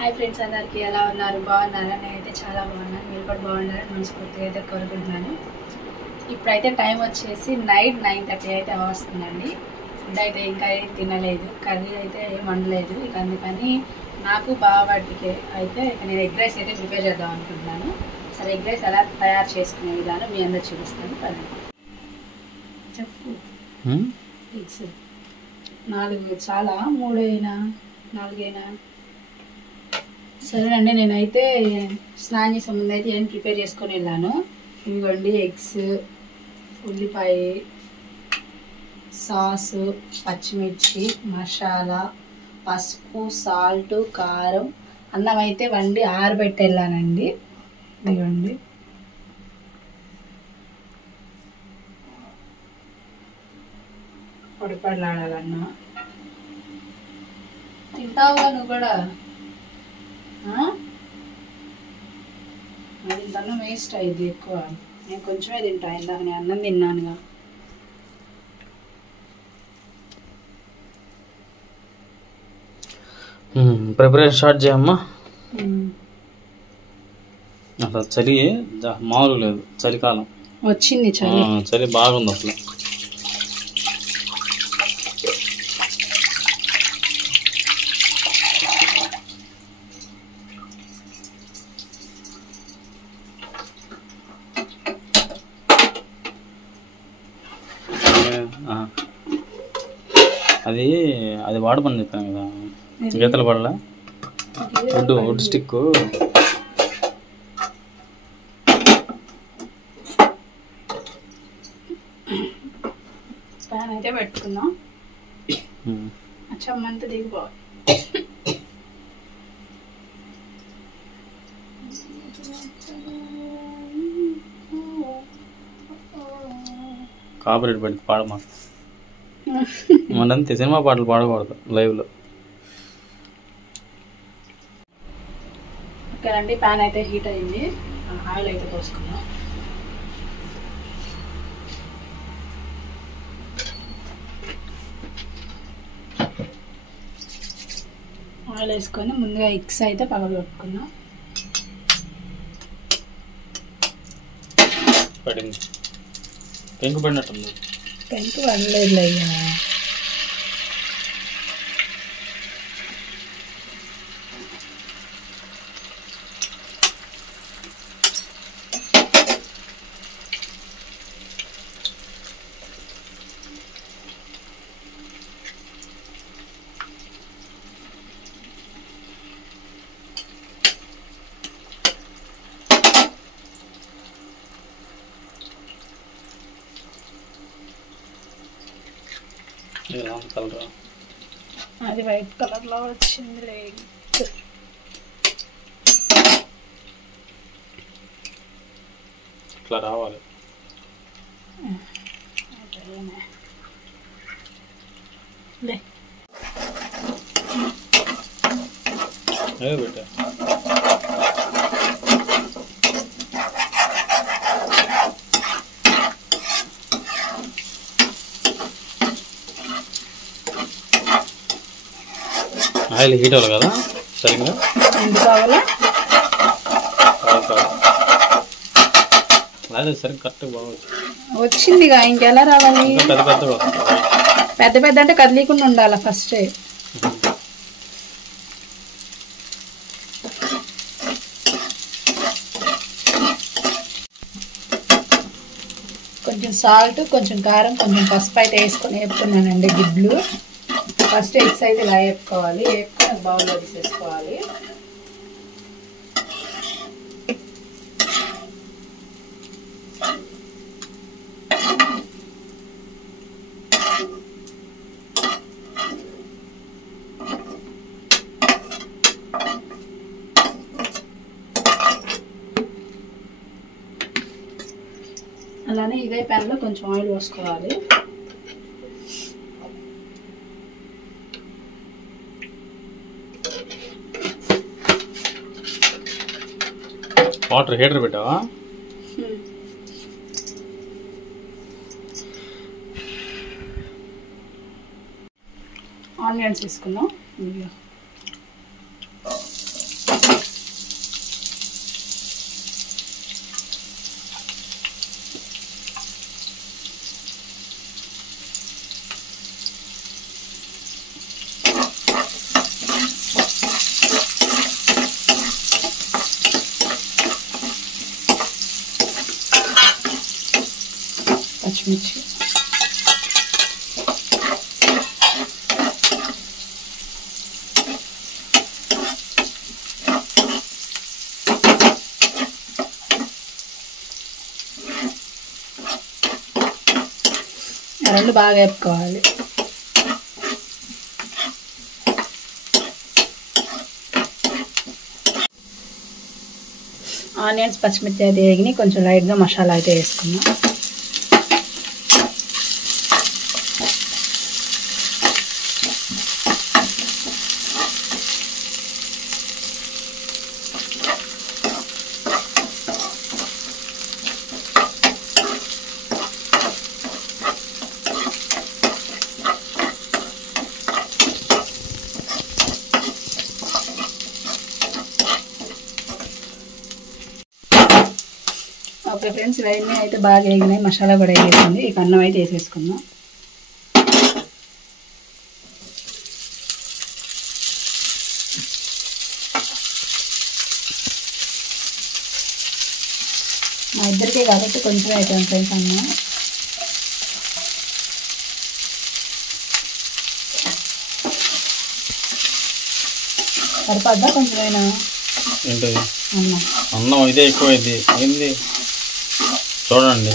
Hi friends, అందరికీ ఎలా ఉన్నారు? బాగున్నారా? నేనైతే చాలా బాగున్నాను. మీరు కూడా బాగున్నారని మనస్ఫూర్తిగా అయితే కోరుకుంటున్నాను. ఇప్పుడైతే టైం వచ్చేసి నైట్ 9:30 అయితే వస్తుందండి. ఫుడ్ అయితే ఇంకా ఏం తినలేదు, కర్రీ అయితే ఏం వండలేదు. ఇక అందుకని నాకు బావాడికి అయితే నేను ఎగ్ రైస్ అయితే ప్రిపేర్ చేద్దాం అనుకుంటున్నాను. సరే, ఎగ్ రైస్ ఎలా తయారు చేసుకునే విధానం మీ అందరు చూపిస్తాను. పదండి. చెప్పు. ఎగ్స్ 4 చాలా, 3 అయినా 4 అయినా సరేనండి. నేనైతే స్నానం చేసే ముందు అయితే ఏం ప్రిపేర్ చేసుకొని వెళ్ళాను. ఇదిగోండి ఎగ్స్, ఉల్లిపాయ, సాసు, పచ్చిమిర్చి, మసాలా, పసుపు, సాల్ట్, కారం, అన్నం అయితే వండి ఆరబెట్టి వెళ్ళానండి. ఇదిగోండి పొడిపడలాడాలన్నా. తింటావుగా నువ్వు కూడా? అది ఇంతన్నా వేస్ట్ అయ్యింది ఎక్కువ. నేను కొంచెమే తింటా, ఇందాక నేను అన్నం తిన్నానుగా. ప్రిపరేషన్ స్టార్ట్ చేయమ్మా. అసలు చలి మామూలు లేదు, చలికాలం వచ్చింది. చలి బాగుంది అసలు. అది వాడమని చెప్పాను కదా, గీతల పడలా వుడ్ స్టిక్. ప్యాన్ అయితే పెట్టుకున్నాం. చెమ్మంతా దిగిపోవాలి. కాపరేట్ పెడితే పాడమా, మనంతే సినిమా పాటలు పాడకూడదు లైవ్లో. ఓకేనండి, ప్యాన్ అయితే హీట్ అయింది. ఆయిల్ అయితే పోసుకున్నాం. ఆయిల్ వేసుకొని ముందుగా ఎగ్స్ అయితే పగలగొట్టుకున్నాం. పడింది, పెంకు పడినట్టుంది. పెంకు పడలేదు అయ్యా. కలరా అది వైట్ కలర్ లో వచ్చింది. లేదు, ఇట్లా రావాలి. బేటా ఆయిల్ హీట్ అవ్వాలి కదా సరిగ్గా. ఎందుకు కావాలా? అదే సరిగ్గా కరెక్ట్గా బాగుంది. వచ్చిందిగా, ఇంకెలా రావాలి? పెద్ద పెద్దగా వస్తుంది. పెద్ద పెద్ద అంటే కదిలీకుండా ఉండాలి ఫస్ట్. కొంచెం సాల్ట్, కొంచెం కారం, కొంచెం పసుపు అయితే వేసుకొని వేపుకున్నానండి గుడ్లు. ఫస్ట్ ఎగ్స్ అయితే ఇలా వేపుకోవాలి. వేపుకొని బౌల్లో తీసేసుకోవాలి. అలానే ఇదే ప్యాన్లో కొంచెం ఆయిల్ పోసుకోవాలి. వాటర్ హీటర్ పెట్టావా? ఆనియన్స్ వేసుకున్నాం. పచ్చిమిర్చి, రెండు బాగా వేపుకోవాలి. ఆనియన్స్ పచ్చిమిర్చి అయితే వేగినాయి. కొంచెం లైట్గా మసాలా అయితే వేసుకున్నాం. ఓకే ఫ్రెండ్స్, ఇవన్నీ అయితే బాగా వేగినాయి. మసాలా కూడా వేసేసింది. ఇక అన్నం అయితే వేసేసుకుందాం. మా ఇద్దరికే కాబట్టి కొంచెం అవుతాం ఫ్రెండ్స్ అన్నం. సరిపడ్డా కొంచెమైనా ఏంటది అన్నం ఇదే ఎక్కువైంది. ఏంది చూడండి.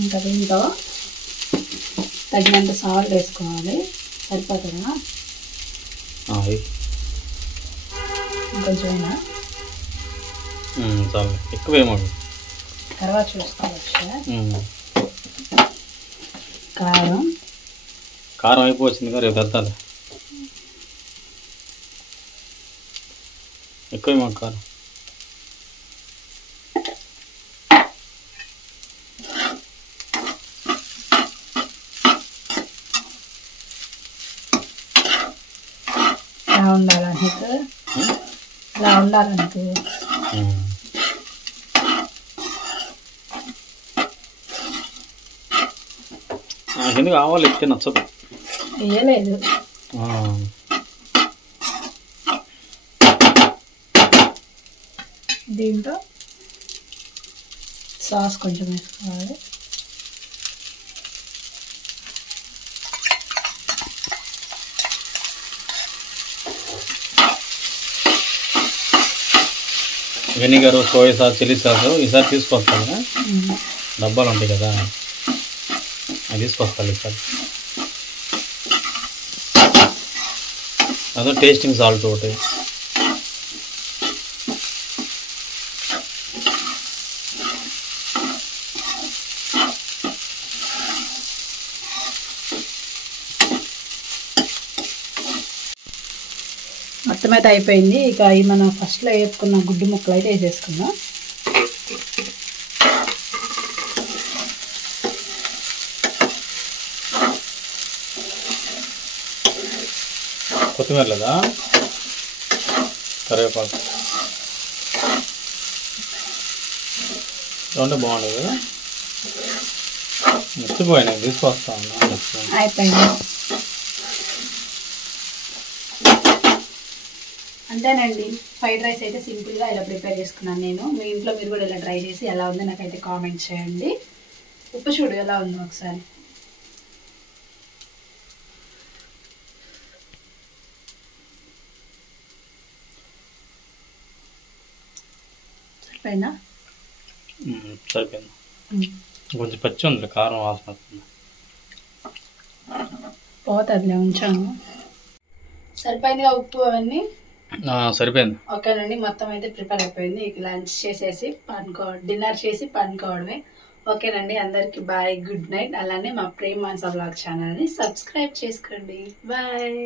ఇంకా దీంట్లో తగినంత సాల్ట్ వేసుకోవాలి. సరిపోతుందా? ఇంకొంచెమైనా చాలు, ఎక్కువేమో తర్వాత చూసుకోవచ్చు. కారం కారం అయిపోవచ్చింది కదా, రేపు తెద్దాలి. ఎక్కువేమో కారం. ఇలా ఉండాలి నీకు, ఇలా ఉండాలి నీకు. ఎందుకు ఆవాలు ఎక్కితే నచ్చదు. వేయలేదు. దీంట్లో సాస్ కొంచెం వేసుకోవాలి. Vinegar, soya sauce, chilli sauce ఈసారి తీసుకొస్తాను. డబ్బాలు ఉంటాయి కదా, అది తీసుకొస్తాను ఈసారి. అదో టేస్టింగ్ సాల్ట్ ఒకటి. మొత్తం అయితే అయిపోయింది. ఇక ఈ మనం ఫస్ట్లో వేపుకున్న గుడ్డు ముక్కలు అయితే వేసేసుకుందాం. కొత్తిమీర లేదా, కరివేపాకు ఉంటే బాగుండదు కదా. మర్చిపోయాను, తీసుకొస్తాను. అయిపోయింది. అంతేనండి, ఫ్రైడ్ రైస్ అయితే సింపుల్గా ఇలా ప్రిపేర్ చేసుకున్నాను నేను. మీ ఇంట్లో మీరు కూడా ఇలా ట్రై చేసి ఎలా ఉందో నాకైతే కామెంట్ చేయండి. ఉప్పు చూడు ఎలా ఉందో ఒకసారి. సరిపోయిందా? సరిపోయింది. కొంచెం పచ్చి ఉంది, కారం వాసన వస్తుంది. పోతుందిలే, ఉంచాను. సరిపోయిందిగా ఉప్పు అవన్నీ? సరిపోయింది. ఓకేనండి, మొత్తం అయితే ప్రిపేర్ అయిపోయింది. ఇక లంచ్ చేసేసి డిన్నర్ చేసి పనుకోవడమే. ఓకేనండి, అందరికి బాయ్, గుడ్ నైట్. అలానే మా ప్రేమ్ మాన్సా బ్లాగ్ ఛానల్ని సబ్స్క్రైబ్ చేసుకోండి. బాయ్.